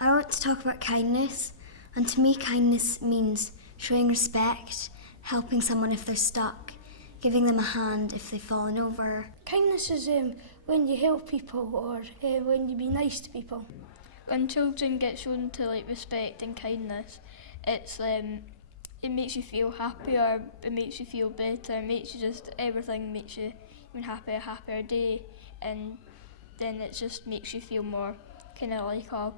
I want to talk about kindness, and to me kindness means showing respect, helping someone if they're stuck, giving them a hand if they've fallen over. Kindness is when you help people or when you be nice to people. When children get shown to respect and kindness, it makes you feel happier, it makes you feel better, it makes you just everything makes you even happier, a happier day, and then it just makes you feel more kind of like a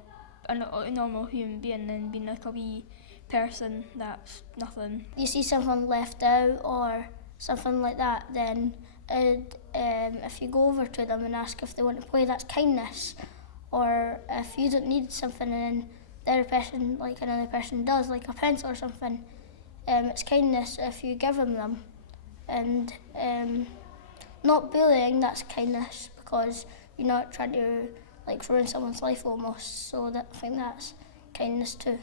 normal human being than being like a wee person that's nothing. You see someone left out or something like that, then if you go over to them and ask if they want to play, that's kindness. Or if you don't need something and the other person, another person does, like a pencil or something, it's kindness if you give them. And not bullying, that's kindness, because you're not trying to ruin someone's life almost, so I think that's kindness too.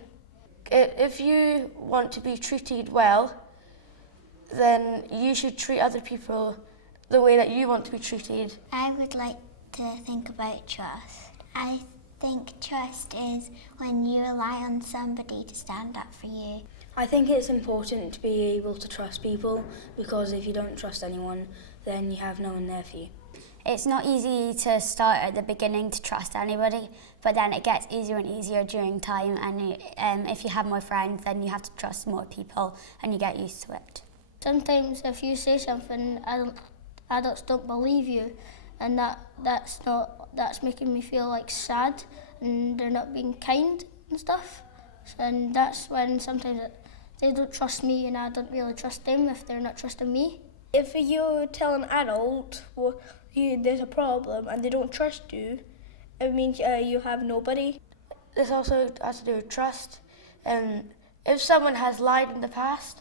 If you want to be treated well, then you should treat other people the way that you want to be treated. I would like to think about trust. I think trust is when you rely on somebody to stand up for you. I think it's important to be able to trust people, because if you don't trust anyone, then you have no one there for you. It's not easy to start at the beginning to trust anybody, but then it gets easier and easier during time, and if you have more friends, then you have to trust more people and you get used to it. Sometimes if you say something, adults don't believe you, and that's making me feel sad, and they're not being kind and stuff. And that's when sometimes they don't trust me, and I don't really trust them if they're not trusting me. If you tell an adult there's a problem and they don't trust you, it means you have nobody. This also has to do with trust. If someone has lied in the past,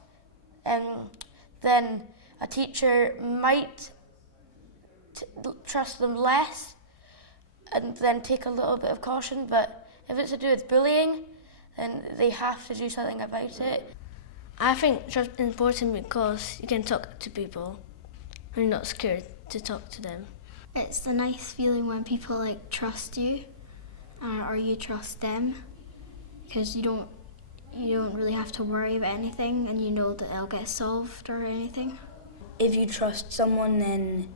then a teacher might trust them less and then take a little bit of caution, but if it's to do with bullying, then they have to do something about it. I think trust is important because you can talk to people and you're not scared to talk to them. It's a nice feeling when people trust you, or you trust them, because you don't really have to worry about anything, and you know that it'll get solved or anything. If you trust someone, then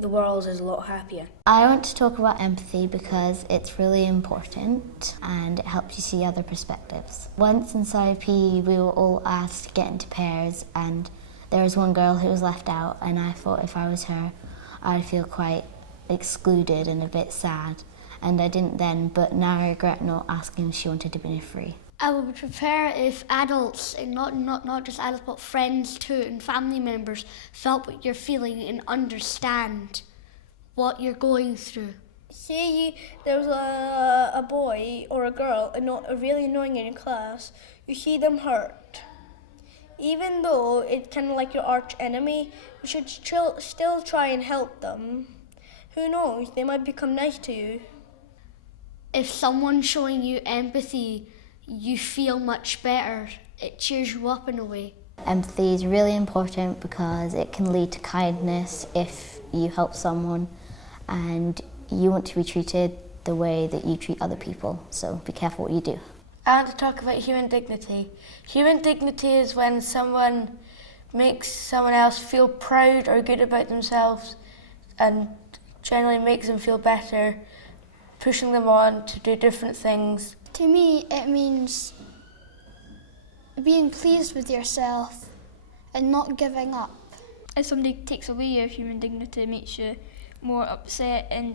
the world is a lot happier. I want to talk about empathy because it's really important and it helps you see other perspectives. Once in CLPL, we were all asked to get into pairs, and there was one girl who was left out, and I thought if I was her, I'd feel quite excluded and a bit sad. And I didn't then, but now I regret not asking if she wanted to be free. I would prefer if adults, and not just adults, but friends too, and family members felt what you're feeling and understand what you're going through. Say there was a boy or a girl really annoying in your class, you see them hurt. Even though it's kind of like your arch enemy, you should still try and help them. Who knows, they might become nice to you. If someone's showing you empathy, you feel much better. It cheers you up in a way. Empathy is really important because it can lead to kindness if you help someone, and you want to be treated the way that you treat other people, so be careful what you do. I want to talk about human dignity. Human dignity is when someone makes someone else feel proud or good about themselves and generally makes them feel better, pushing them on to do different things. To me, it means being pleased with yourself and not giving up. If somebody takes away your human dignity, it makes you more upset, and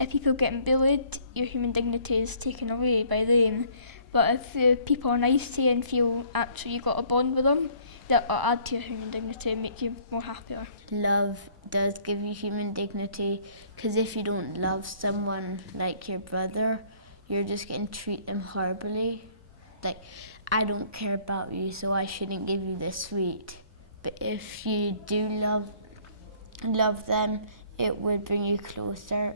if people are getting bullied, your human dignity is taken away by them. But if people are nice to you and feel actually you got a bond with them, that will add to your human dignity and make you more happier. Love does give you human dignity, because if you don't love someone like your brother, you're just going to treat them horribly. I don't care about you, so I shouldn't give you this sweet. But if you do love them, it would bring you closer.